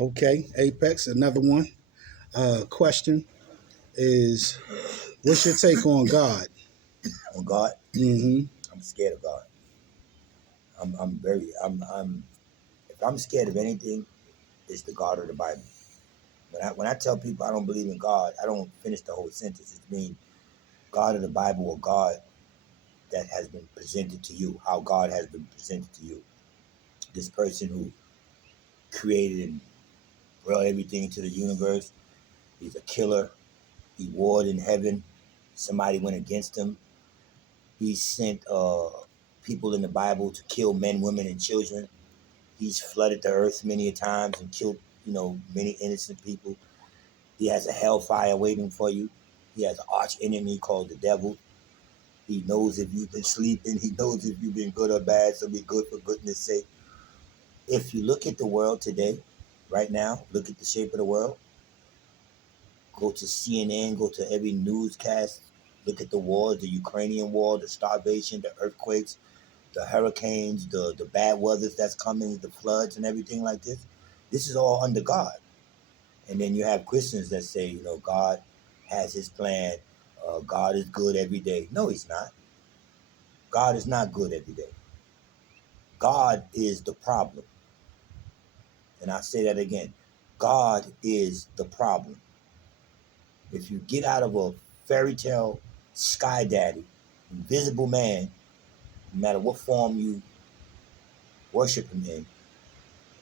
Okay, Apex, another one. Question is, what's your take on God? On God, Mm-hmm. I'm scared of God. If I'm scared of anything, it's the God of the Bible. When I tell people I don't believe in God, I don't finish the whole sentence. It means God of the Bible, or God that has been presented to you, how God has been presented to you. This person who created and brought everything into the universe, he's a killer. He warred in heaven. Somebody went against him. He sent people in the Bible to kill men, women, and children. He's flooded the earth many times and killed, many innocent people. He has a hellfire waiting for you. He has an arch enemy called the devil. He knows if you've been sleeping. He knows if you've been good or bad, so be good for goodness sake. If you look at the world today, right now, look at the shape of the world, go to CNN, go to every newscast, look at the wars, the Ukrainian war, the starvation, the earthquakes, the hurricanes, the bad weather that's coming, the floods and everything like this. This is all under God. And then you have Christians that say, God has his plan. God is good every day. No, he's not. God is not good every day. God is the problem. And I say that again. God is the problem. If you get out of a fairy tale sky daddy, invisible man, no matter what form you worship him in,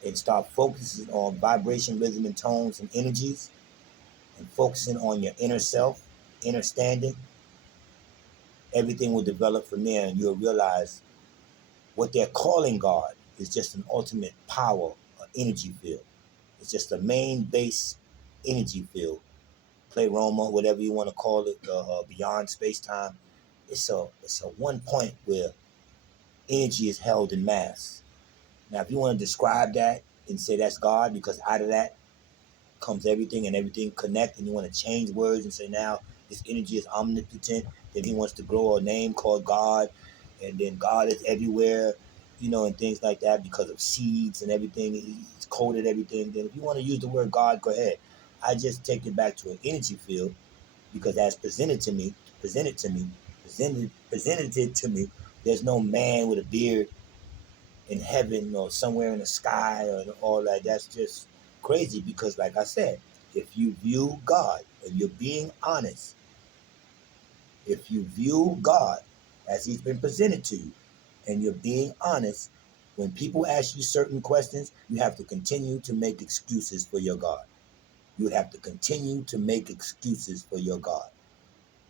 and start focusing on vibration, rhythm, and tones and energies, and focusing on your inner self, inner standing, everything will develop from there, and you'll realize what they're calling God is just an ultimate power, energy field. It's just a main base energy field. Pleroma, whatever you want to call it, beyond space time. It's a one point where energy is held in mass. Now, if you want to describe that and say that's God, because out of that comes everything and everything connect, and you want to change words and say now this energy is omnipotent, then he wants to grow a name called God, and then God is everywhere, and things like that because of seeds and everything. He's coded everything. Then if you want to use the word God, go ahead. I just take it back to an energy field because as presented it to me, there's no man with a beard in heaven or somewhere in the sky or all that. That's just crazy because, like I said, if you view God and you're being honest, if you view God as he's been presented to you and you're being honest, when people ask you certain questions, you have to continue to make excuses for your God. You have to continue to make excuses for your God.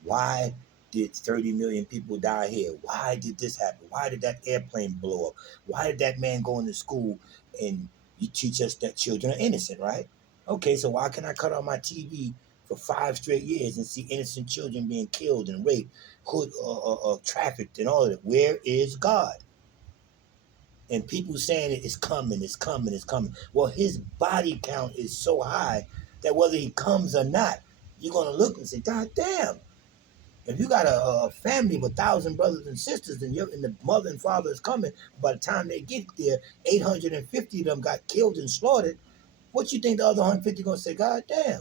Why did 30 million people die here? Why did this happen? Why did that airplane blow up? Why did that man go into school? And you teach us that children are innocent, right? Okay, so why can I cut on my TV for 5 straight years and see innocent children being killed and raped, trafficked, and all of it? Where is God? And people saying it's coming, it's coming, it's coming. Well, his body count is so high that whether he comes or not, you're going to look and say, God damn. If you got a family of 1,000 brothers and sisters, and the mother and father is coming, by the time they get there, 850 of them got killed and slaughtered. What you think the other 150 gonna say? God damn!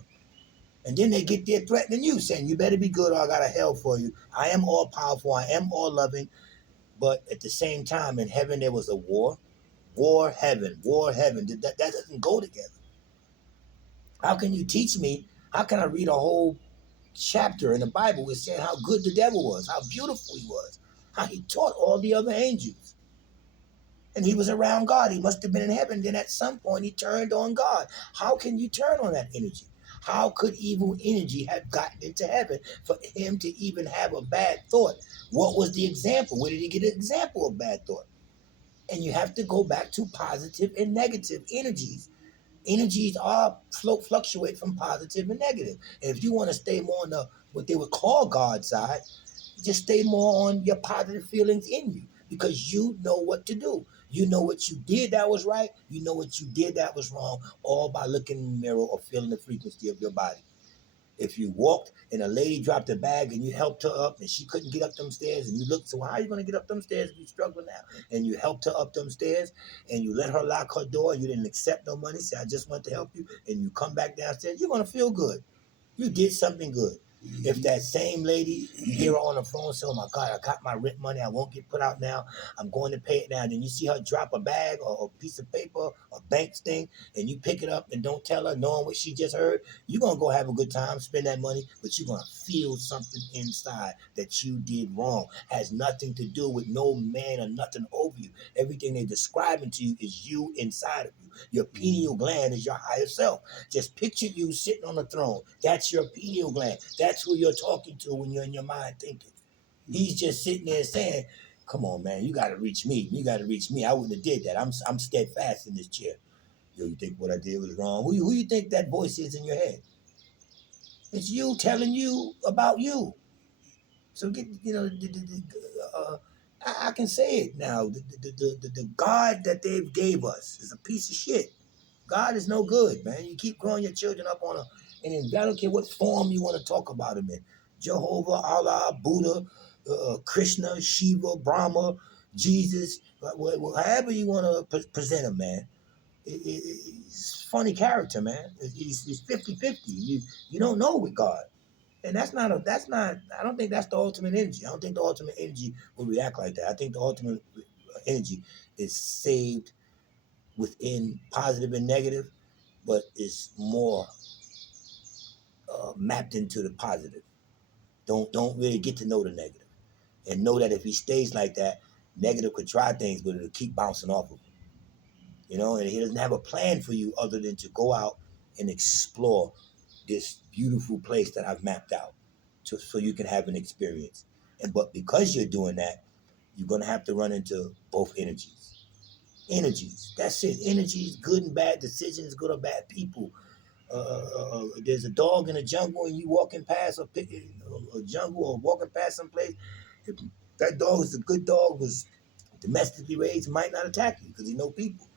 And then they get there threatening you, saying you better be good or I got a hell for you. I am all powerful. I am all loving. But at the same time, in heaven there was a war, heaven. That doesn't go together. How can you teach me? How can I read a whole chapter in the Bible was saying how good the devil was, how beautiful he was, how he taught all the other angels? And he was around God. He must have been in heaven. Then at some point he turned on God. How can you turn on that energy? How could evil energy have gotten into heaven for him to even have a bad thought? What was the example? Where did he get an example of bad thought? And you have to go back to positive and negative energies. Energies are fluctuate from positive and negative. And if you want to stay more on the what they would call God's side, just stay more on your positive feelings in you because you know what to do. You know what you did that was right. You know what you did that was wrong, all by looking in the mirror or feeling the frequency of your body. If you walked and a lady dropped a bag and you helped her up and she couldn't get up them stairs and you looked, so how are you going to get up them stairs if you're struggling now? And you helped her up them stairs and you let her lock her door and you didn't accept no money, say, I just want to help you, and you come back downstairs, you're going to feel good. You did something good. If that same lady, you hear her on the phone say, oh my God, I got my rent money, I won't get put out now, I'm going to pay it now. And then you see her drop a bag or a piece of paper, a bank thing, and you pick it up and don't tell her, knowing what she just heard, you're going to go have a good time, spend that money, but you're going to feel something inside that you did wrong. Has nothing to do with no man or nothing over you. Everything they're describing to you is you inside of you. Your pineal gland is your higher self. Just picture you sitting on the throne. That's your pineal gland. That's who you're talking to when you're in your mind thinking. He's just sitting there saying, come on, man, you got to reach me. You got to reach me. I wouldn't have did that. I'm steadfast in this chair. Yo, you think what I did was wrong? Who you think that voice is in your head? It's you telling you about you. So get, I can say it now. The God that they've gave us is a piece of shit. God is no good, man. You keep growing your children up on and I don't care what form you want to talk about him in. Jehovah, Allah, Buddha, Krishna, Shiva, Brahma, Jesus, however you want to present him, man. He's a funny character, man. He's 50-50. You don't know with God. And I don't think that's the ultimate energy. I don't think the ultimate energy will react like that. I think the ultimate energy is saved within positive and negative, but is more mapped into the positive. Don't really get to know the negative, and know that if he stays like that, negative could try things, but it'll keep bouncing off of him. And he doesn't have a plan for you other than to go out and explore this beautiful place that I've mapped out, so you can have an experience. But because you're doing that, you're gonna have to run into both energies. Energies. That's it. Energies, good and bad decisions, good or bad people. There's a dog in a jungle and you walking past a jungle or walking past someplace. If that dog is a good dog, was domestically raised, might not attack you because he know people.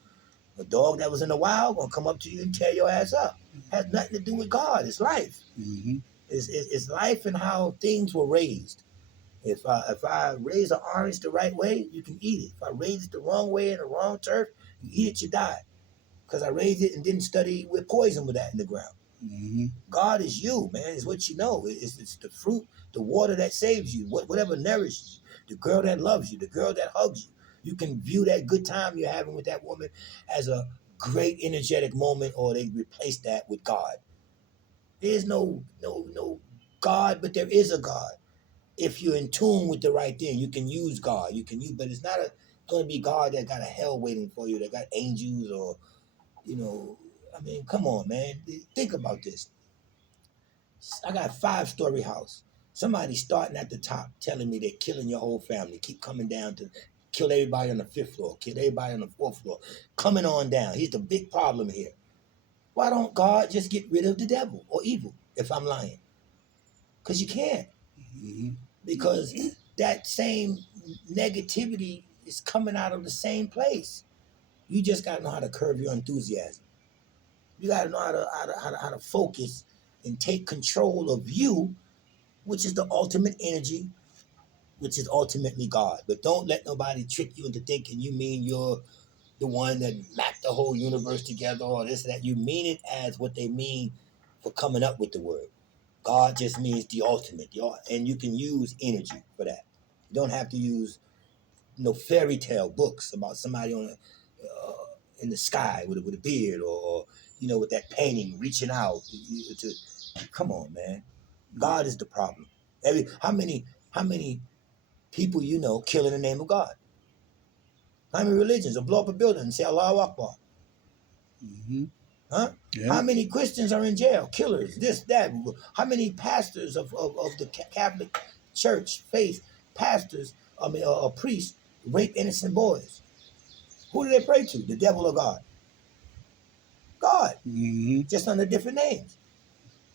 A dog that was in the wild gonna come up to you and tear your ass up. Has nothing to do with God. It's life. Mm-hmm. It's life and how things were raised. If I raise an orange the right way, you can eat it. If I raise it the wrong way in the wrong turf, you eat it, you die. Because I raised it and didn't study with poison with that in the ground. Mm-hmm. God is you, man. It's what you know. It's the fruit, the water that saves you, whatever nourishes you, the girl that loves you, the girl that hugs you. You can view that good time you're having with that woman as a great energetic moment, or they replace that with God. There's no God, but there is a God. If you're in tune with the right thing, you can use God. You can use, but it's not going to be God that got a hell waiting for you, that got angels or, I mean, come on, man. Think about this. I got a 5-story house. Somebody starting at the top telling me they're killing your whole family. Keep coming down to kill everybody on the 5th floor, kill everybody on the 4th floor. Coming on down. Here's the big problem here. Why don't God just get rid of the devil or evil if I'm lying? Because you can't. Mm-hmm. Because that same negativity is coming out of the same place. You just got to know how to curb your enthusiasm. You got to know how to focus and take control of you, which is the ultimate energy, which is ultimately God. But don't let nobody trick you into thinking you mean you're the one that mapped the whole universe together or this, that. You mean it as what they mean for coming up with the word. God just means the ultimate, and you can use energy for that. You don't have to use fairy tale books about somebody in the sky with a beard, or with that painting reaching out to. Come on, man. God is the problem. How many people kill in the name of God? How many religions will blow up a building and say Allahu Akbar? Mm-hmm. Huh? Yeah. How many Christians are in jail? Killers, this, that. How many pastors of the Catholic Church, faith, pastors, priests, rape innocent boys? Who do they pray to? The devil or God? God. Mm-hmm. Just under different names.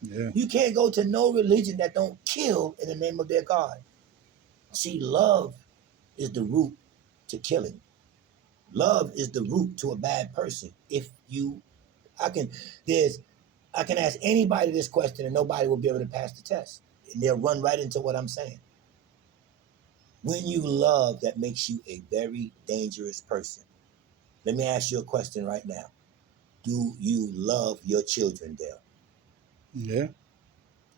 Yeah. You can't go to no religion that don't kill in the name of their God. See, love is the root to killing. Love is the root to a bad person. There's I can ask anybody this question and nobody will be able to pass the test. And they'll run right into what I'm saying. When you love, that makes you a very dangerous person. Let me ask you a question right now. Do you love your children, Dale? Yeah.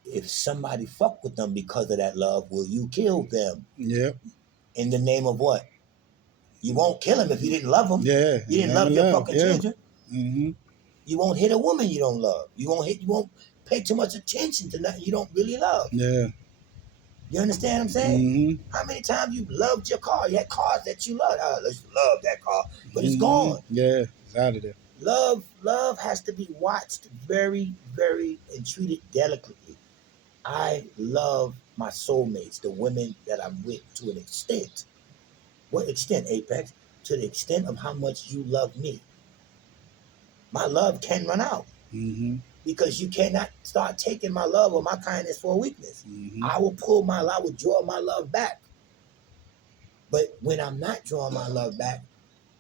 If somebody fuck with them because of that love, will you kill them? Yeah. In the name of what? You won't kill them if you didn't love them. Yeah. You didn't love your fucking Yeah. children. Mm-hmm. You won't hit a woman you don't love. You won't pay too much attention to nothing you don't really love. Yeah. You understand what I'm saying? Mm-hmm. How many times you loved your car? You had cars that you loved. I used to love that car, but it's Mm-hmm. gone. Yeah. It's out of there. Love has to be watched very, very, and treated delicately. I love my soulmates, the women that I'm with, to an extent. What extent, Apex? To the extent of how much you love me. My love can run out. Mm-hmm. Because you cannot start taking my love or my kindness for a weakness. Mm-hmm. I will draw my love back. But when I'm not drawing my love back,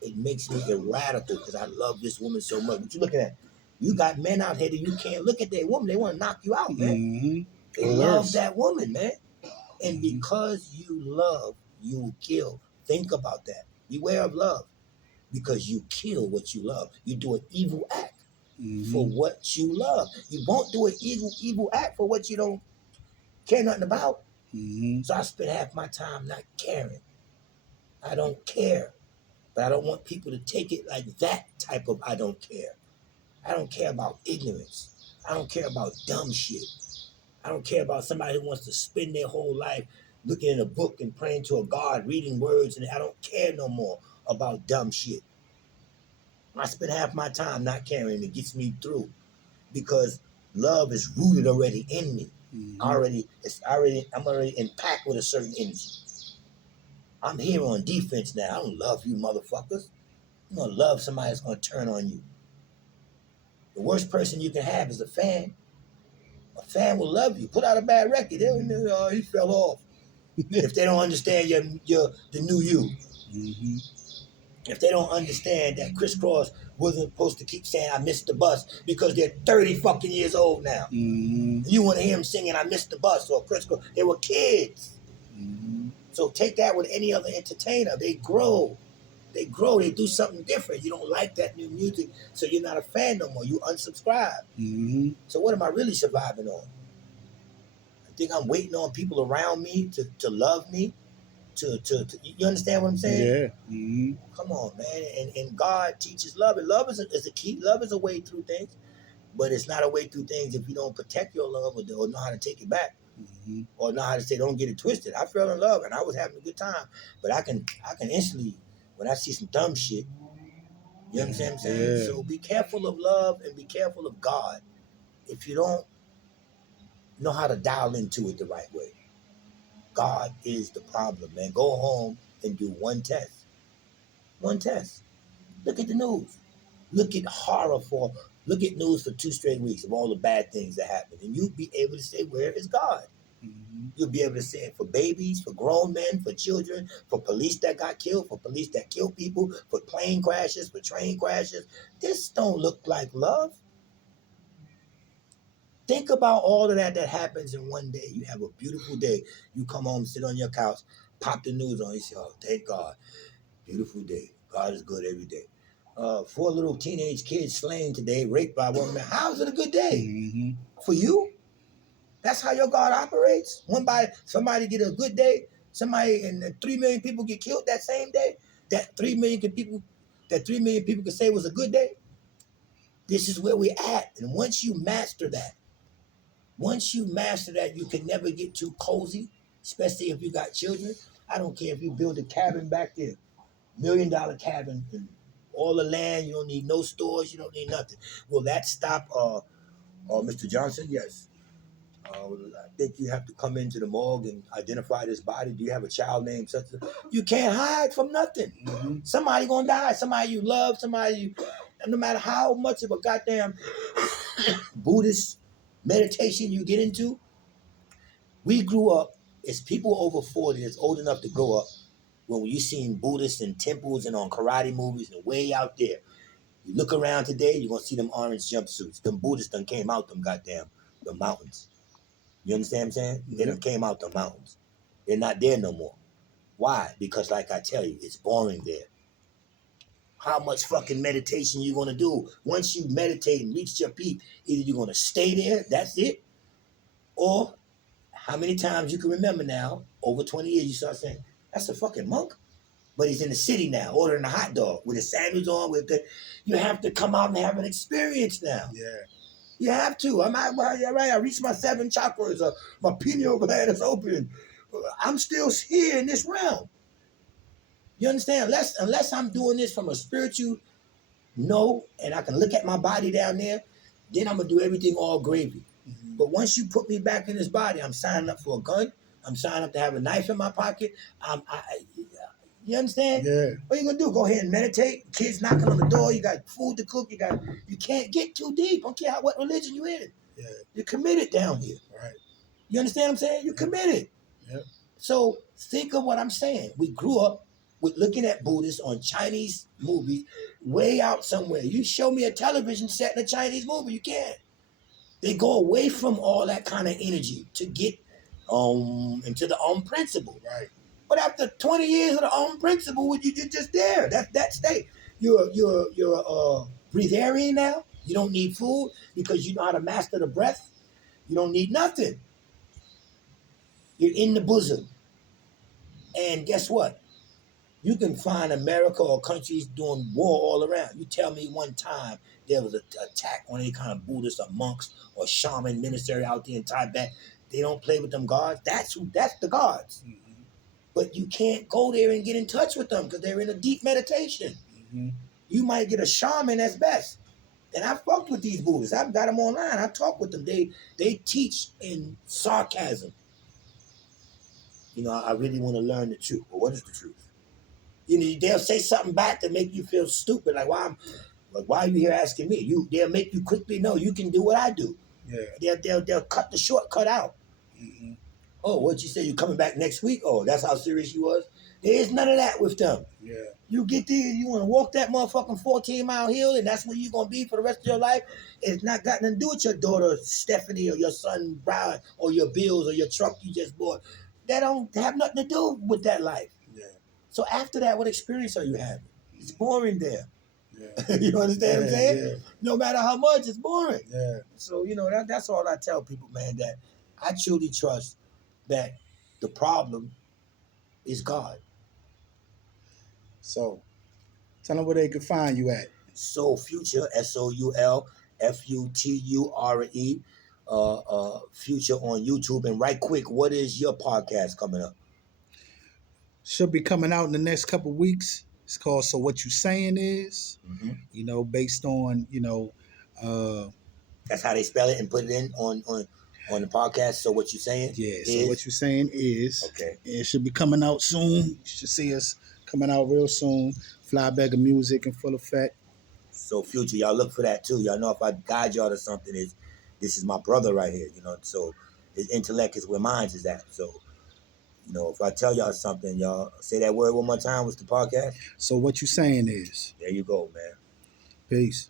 it makes me irradical because I love this woman so much. What you looking at? You got men out here that you can't look at their woman. They want to knock you out, man. Mm-hmm. They Or love worse. that woman, man. And Mm-hmm. because you love, you will kill. Think about that. Beware of love. Because you kill what you love. You do an evil act for Mm-hmm. what you love. You won't do an evil act for what you don't care nothing about. Mm-hmm. So I spend half my time not caring. I don't care. But I don't want people to take it like that type of I don't care. I don't care about ignorance. I don't care about dumb shit. I don't care about somebody who wants to spend their whole life looking in a book and praying to a God, reading words, and I don't care no more about dumb shit. I spend half my time not caring. It gets me through because love is rooted already in me. Mm-hmm. I'm already impacted with a certain energy. I'm here on defense now. I don't love you motherfuckers. I'm gonna love somebody that's gonna turn on you. The worst person you can have is a fan. A fan will love you. Put out a bad record. They'll know, oh, he fell off. If they don't understand the new you. Mm-hmm. If they don't understand that Criss Cross wasn't supposed to keep saying I missed the bus because they're 30 fucking years old now. Mm-hmm. You want to hear them singing I missed the bus or Criss Cross. They were kids. Mm-hmm. So take that with any other entertainer. They grow. They do something different. You don't like that new music, so you're not a fan no more. You unsubscribe. Mm-hmm. So what am I really surviving on? I think I'm waiting on people around me to love me. To you understand what I'm saying? Yeah. Mm-hmm. Come on, man. And God teaches love. And love is a key. Love is a way through things. But it's not a way through things if you don't protect your love or know how to take it back. Mm-hmm. Or know how to say, don't get it twisted. I fell in love and I was having a good time. But I can instantly, when I see some dumb shit, you understand what I'm saying? Yeah. So be careful of love and be careful of God if you don't know how to dial into it the right way. God is the problem, man. Go home and do one test. One test. Look at the news. Look at news for 2 straight weeks of all the bad things that happen. And you'll be able to say, where is God? Mm-hmm. You'll be able to say it for babies, for grown men, for children, for police that got killed, for police that kill people, for plane crashes, for train crashes. This don't look like love. Think about all of that happens in one day. You have a beautiful day. You come home, sit on your couch, pop the news on. You say, oh, thank God. Beautiful day. God is good every day. 4 little teenage kids slain today, raped by one man. How is it a good day? Mm-hmm. For you? That's how your God operates? Somebody get a good day, and 3 million people get killed that same day? That 3 million people can say was a good day? This is where we're at. And once you master that, you can never get too cozy, especially if you got children. I don't care if you build a cabin back there, $1 million cabin, and all the land, you don't need no stores, you don't need nothing. Will that stop Mr. Johnson? Yes. I think you have to come into the morgue and identify this body. Do you have a child named such? You can't hide from nothing. Mm-hmm. Somebody gonna die. Somebody you love. No matter how much of a goddamn Buddhist meditation you get into. We grew up as people over 40 that's old enough to grow up when you seen Buddhists in temples and on karate movies and way out there. You look around today, you're gonna see them orange jumpsuits. Them Buddhists done came out them goddamn the mountains. You understand what I'm saying? They done came out the mountains. They're not there no more. Why? Because like I tell you, it's boring there. How much fucking meditation you gonna do? Once you meditate and reach your peak, either you're gonna stay there, that's it, or how many times you can remember now, over 20 years, you start saying, that's a fucking monk. But he's in the city now, ordering a hot dog with his sandals on. You have to come out and have an experience now. Yeah. You have to. You're right. I reached my 7 chakras. My pineal gland is open. I'm still here in this realm. You understand? Unless I'm doing this from a spiritual and I can look at my body down there, then I'm gonna do everything all gravy. Mm-hmm. But once you put me back in this body, I'm signing up for a gun. I'm signing up to have a knife in my pocket. You understand? Yeah. What are you gonna do? Go ahead and meditate? Kids knocking on the door. You got food to cook. You can't get too deep. I don't care what religion you're in. Yeah. You're committed down here. Right. You understand what I'm saying? You're committed. Yep. So think of what I'm saying. We grew up with looking at Buddhists on Chinese movies way out somewhere. You show me a television set in a Chinese movie, you can't. They go away from all that kind of energy to get into the principle. Right. But after 20 years of the principle, you're just there. That state. You're a breatharian now. You don't need food because you know how to master the breath. You don't need nothing. You're in the bosom. And guess what? You can find America or countries doing war all around. You tell me one time there was an attack on any kind of Buddhist or monks or shaman ministry out there in Tibet. They don't play with them gods. That's the gods. Mm-hmm. But you can't go there and get in touch with them because they're in a deep meditation. Mm-hmm. You might get a shaman that's best. And I fucked with these Buddhists. I've got them online. I talk with them. They teach in sarcasm. You know, I really want to learn the truth. Well, what is the truth? You know, they'll say something back to make you feel stupid. Like, why are you here asking me? They'll make you quickly know you can do what I do. Yeah. They'll cut the shortcut out. Mm-hmm. Oh, what'd you say? You coming back next week? Oh, that's how serious you was? There is none of that with them. Yeah. You get there, you want to walk that motherfucking 14-mile hill, and that's where you're going to be for the rest of your life. It's not got nothing to do with your daughter, Stephanie, or your son, Brian, or your bills, or your truck you just bought. That don't have nothing to do with that life. Yeah. So after that, what experience are you having? It's boring there. Yeah. You understand what I'm saying? Yeah. No matter how much, it's boring. Yeah. So, that's all I tell people, man, that I truly trust that the problem is God. So, tell them where they can find you at. Soul Future, SOULFUTURE, Future on YouTube. And right quick, what is your podcast coming up? Should be coming out in the next couple weeks. It's called So What You Saying Is, Mm-hmm. Based on, That's how they spell it and put it in on the podcast. So What You Saying So What You Saying Is. Okay. It should be coming out soon. You should see us coming out real soon. Fly bag of music in full effect. So Future, y'all look for that too. Y'all know if I guide y'all to something, this is my brother right here, so his intellect is where mine's is at. So, if I tell y'all something, y'all say that word one more time. What's the podcast? So What You Saying Is. There you go, man. Peace.